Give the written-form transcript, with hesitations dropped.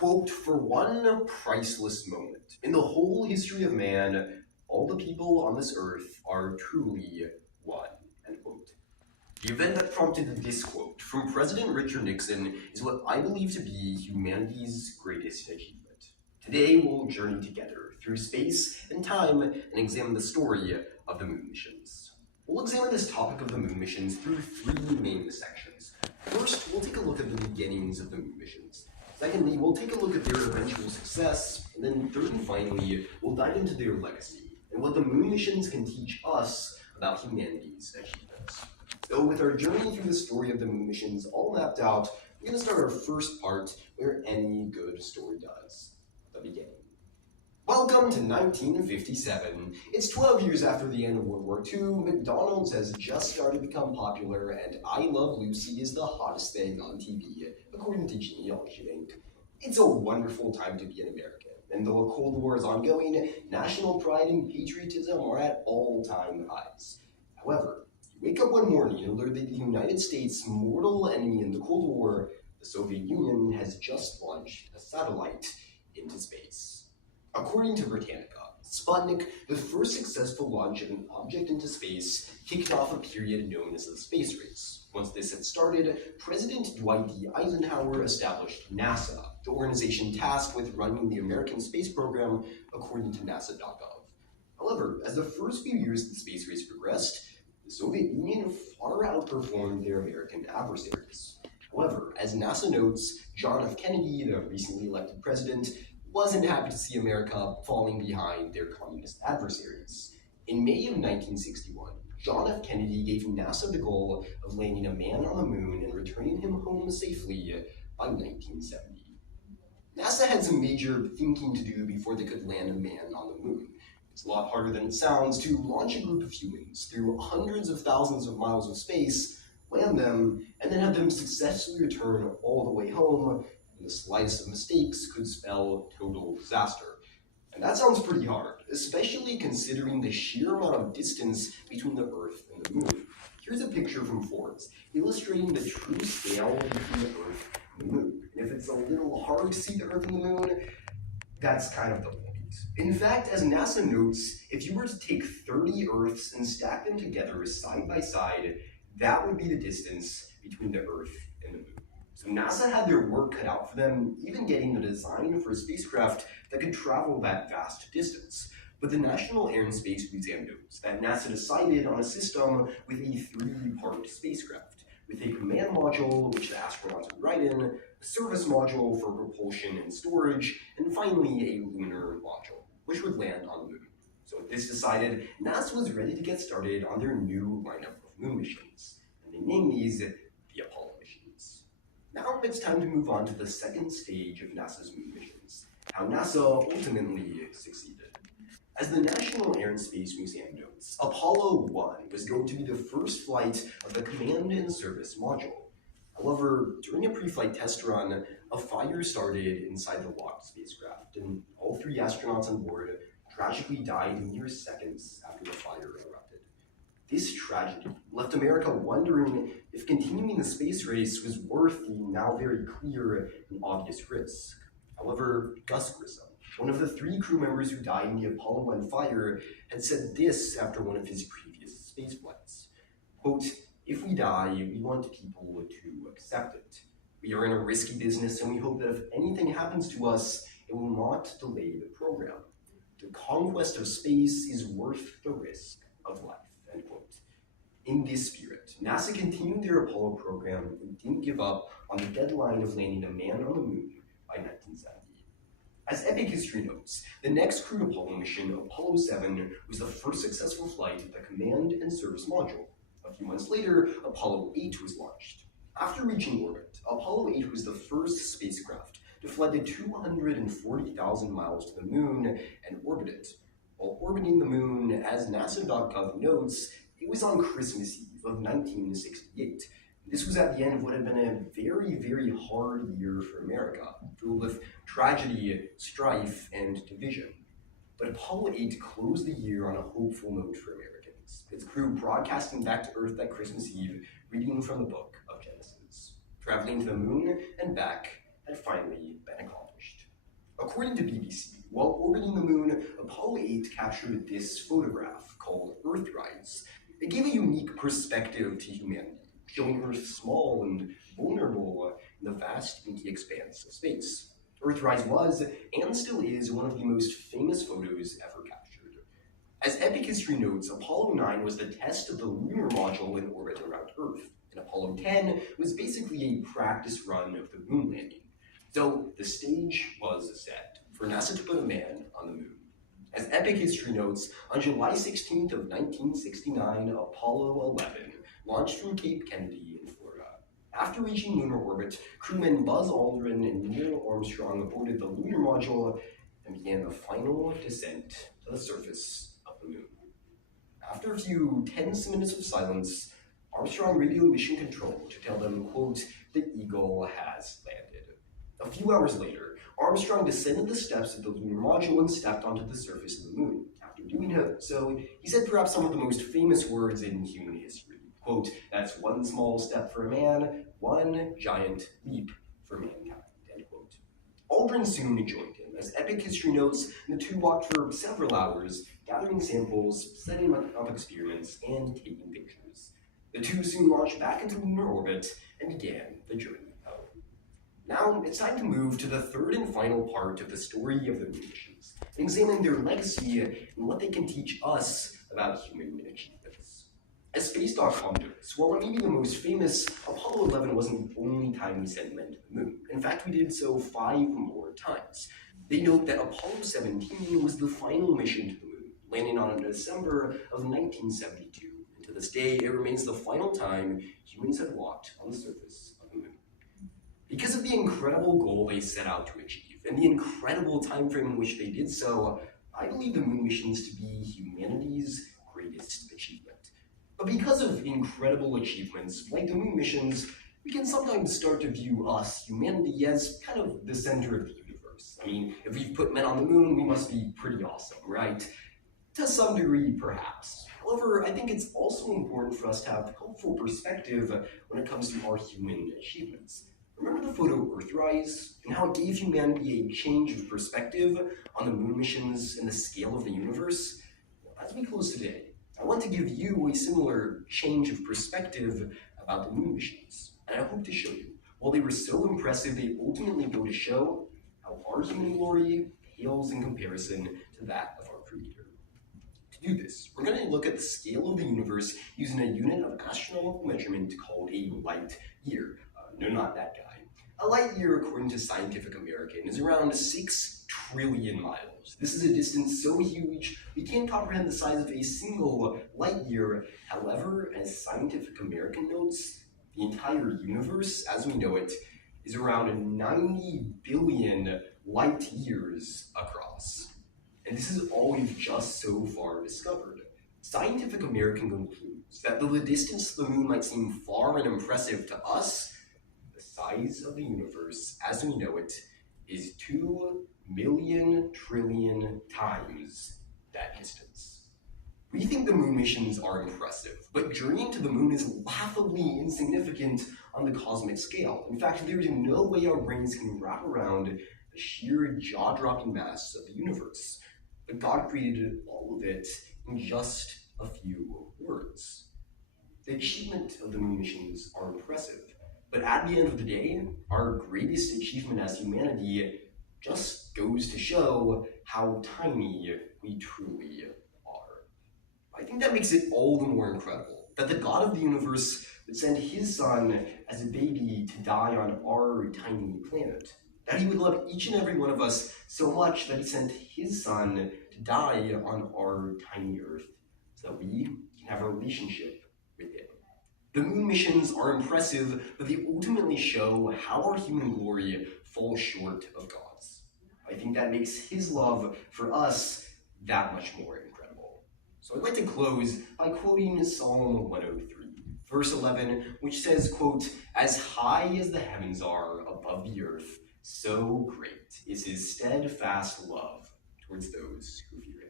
Quote, "For one priceless moment in the whole history of man, all the people on this earth are truly one," end quote. The event that prompted this quote from President Richard Nixon is what I believe to be humanity's greatest achievement. Today, we'll journey together through space and time and examine the story of the moon missions. We'll examine this topic of the moon missions through three main sections. First, we'll take a look at the beginnings of the moon missions. Secondly, we'll take a look at their eventual success. And then third and finally, we'll dive into their legacy and what the moon missions can teach us about humanity's achievements. So with our journey through the story of the moon missions all mapped out, we're going to start our first part where any good story does, the beginning. Welcome to 1957. It's 12 years after the end of World War II, McDonald's has just started to become popular, and I Love Lucy is the hottest thing on TV, according to Genealogy Inc. It's a wonderful time to be an American, and though a Cold War is ongoing, national pride and patriotism are at all-time highs. However, you wake up one morning and learn that the United States' mortal enemy in the Cold War, the Soviet Union, has just launched a satellite into space. According to Britannica, Sputnik, the first successful launch of an object into space, kicked off a period known as the space race. Once this had started, President Dwight D. Eisenhower established NASA, the organization tasked with running the American space program, according to NASA.gov. However, as the first few years of the space race progressed, the Soviet Union far outperformed their American adversaries. However, as NASA notes, John F. Kennedy, the recently elected president, wasn't happy to see America falling behind their communist adversaries. In May of 1961, John F. Kennedy gave NASA the goal of landing a man on the moon and returning him home safely by 1970. NASA had some major thinking to do before they could land a man on the moon. It's a lot harder than it sounds to launch a group of humans through hundreds of thousands of miles of space, land them, and then have them successfully return all the way home. And the slightest of mistakes could spell total disaster. And that sounds pretty hard, especially considering the sheer amount of distance between the Earth and the Moon. Here's a picture from Forbes, illustrating the true scale between the Earth and the Moon. And if it's a little hard to see the Earth and the Moon, that's kind of the point. In fact, as NASA notes, if you were to take 30 Earths and stack them together side by side, that would be the distance between the Earth and the Moon. So NASA had their work cut out for them, even getting the design for a spacecraft that could travel that vast distance. But the National Air and Space Museum notes that NASA decided on a system with a three-part spacecraft, with a command module, which the astronauts would ride in, a service module for propulsion and storage, and finally a lunar module, which would land on the moon. So with this decided, NASA was ready to get started on their new lineup of moon missions, and they named these the Apollo missions. Now it's time to move on to the second stage of NASA's moon missions, how NASA ultimately succeeded. As the National Air and Space Museum notes, Apollo 1 was going to be the first flight of the Command and Service module. However, during a pre-flight test run, a fire started inside the locked spacecraft, and all three astronauts on board tragically died mere seconds after the fire erupted. This tragedy left America wondering if continuing the space race was worth the now very clear and obvious risk. However, Gus Grissom, one of the three crew members who died in the Apollo 1 fire, had said this after one of his previous space flights. Quote, "If we die, we want people to accept it. We are in a risky business and we hope that if anything happens to us, it will not delay the program. The conquest of space is worth the risk of life," end quote. In this spirit, NASA continued their Apollo program and didn't give up on the deadline of landing a man on the moon by 1970. As Epic History notes, the next crewed Apollo mission, Apollo 7, was the first successful flight of the Command and Service module. A few months later, Apollo 8 was launched. After reaching orbit, Apollo 8 was the first spacecraft to fly the 240,000 miles to the moon and orbit it. While orbiting the moon, as NASA.gov notes, it was on Christmas Eve of 1968. This was at the end of what had been a very, very hard year for America, filled with tragedy, strife, and division. But Apollo 8 closed the year on a hopeful note for Americans, its crew broadcasting back to Earth that Christmas Eve, reading from the book of Genesis. Traveling to the moon and back had finally been accomplished. According to BBC, while orbiting the moon, Apollo 8 captured this photograph called Earthrise. It gave a unique perspective to humanity, showing Earth small and vulnerable in the vast, inky expanse of space. Earthrise was, and still is, one of the most famous photos ever captured. As Epic History notes, Apollo 9 was the test of the lunar module in orbit around Earth, and Apollo 10 was basically a practice run of the moon landing. So the stage was set for NASA to put a man on the moon. As Epic History notes, on July 16th of 1969, Apollo 11 launched from Cape Kennedy in Florida. After reaching lunar orbit, crewmen Buzz Aldrin and Neil Armstrong aborted the lunar module and began the final descent to the surface of the moon. After a few tense minutes of silence, Armstrong radioed mission control to tell them, quote, "The Eagle has landed." A few hours later, Armstrong descended the steps of the lunar module and stepped onto the surface of the moon. After doing so, he said perhaps some of the most famous words in human history. Quote, "That's one small step for a man, one giant leap for mankind," end quote. Aldrin soon joined him. As Epic History notes, the two walked for several hours, gathering samples, setting up experiments, and taking pictures. The two soon launched back into lunar orbit and began the journey home. Now, it's time to move to the third and final part of the story of the moon missions, and examine their legacy and what they can teach us about human achievements. As Space.com notes, while it may be the most famous, Apollo 11 wasn't the only time we sent men to the moon. In fact, we did so 5 more times. They note that Apollo 17 was the final mission to the moon, landing on December of 1972. And to this day, it remains the final time humans have walked on the surface of the moon. Because of the incredible goal they set out to achieve, and the incredible time frame in which they did so, I believe the moon missions to be humanity's greatest achievement. But because of incredible achievements, like the moon missions, we can sometimes start to view us, humanity, as kind of the center of the universe. I mean, if we've put men on the moon, we must be pretty awesome, right? To some degree, perhaps. However, I think it's also important for us to have helpful perspective when it comes to our human achievements. Remember the photo Earthrise, and how it gave humanity a change of perspective on the moon missions and the scale of the universe? Well, as we close today, I want to give you a similar change of perspective about the moon missions, and I hope to show you. While they were so impressive, they ultimately go to show how our human glory pales in comparison to that of our Creator. To do this, we're going to look at the scale of the universe using a unit of astronomical measurement called a light year. No, not that guy. A light year, according to Scientific American, is around 6 trillion miles. This is a distance so huge, we can't comprehend the size of a single light year. However, as Scientific American notes, the entire universe, as we know it, is around 90 billion light years across. And this is all we've just so far discovered. Scientific American concludes that though the distance to the moon might seem far and impressive to us, the size of the universe, as we know it, is 2 million trillion times that distance. We think the moon missions are impressive, but journeying to the moon is laughably insignificant on the cosmic scale. In fact, there is no way our brains can wrap around the sheer jaw-dropping mass of the universe. But God created all of it in just a few words. The achievement of the moon missions are impressive, but at the end of the day, our greatest achievement as humanity just goes to show how tiny we truly are. I think that makes it all the more incredible that the God of the universe would send his son as a baby to die on our tiny planet. That he would love each and every one of us so much that he sent his son to die on our tiny Earth so that we can have a relationship with him. The moon missions are impressive, but they ultimately show how our human glory falls short of God's. I think that makes his love for us that much more incredible. So I'd like to close by quoting Psalm 103, verse 11, which says, quote, "As high as the heavens are above the earth, so great is his steadfast love towards those who fear him."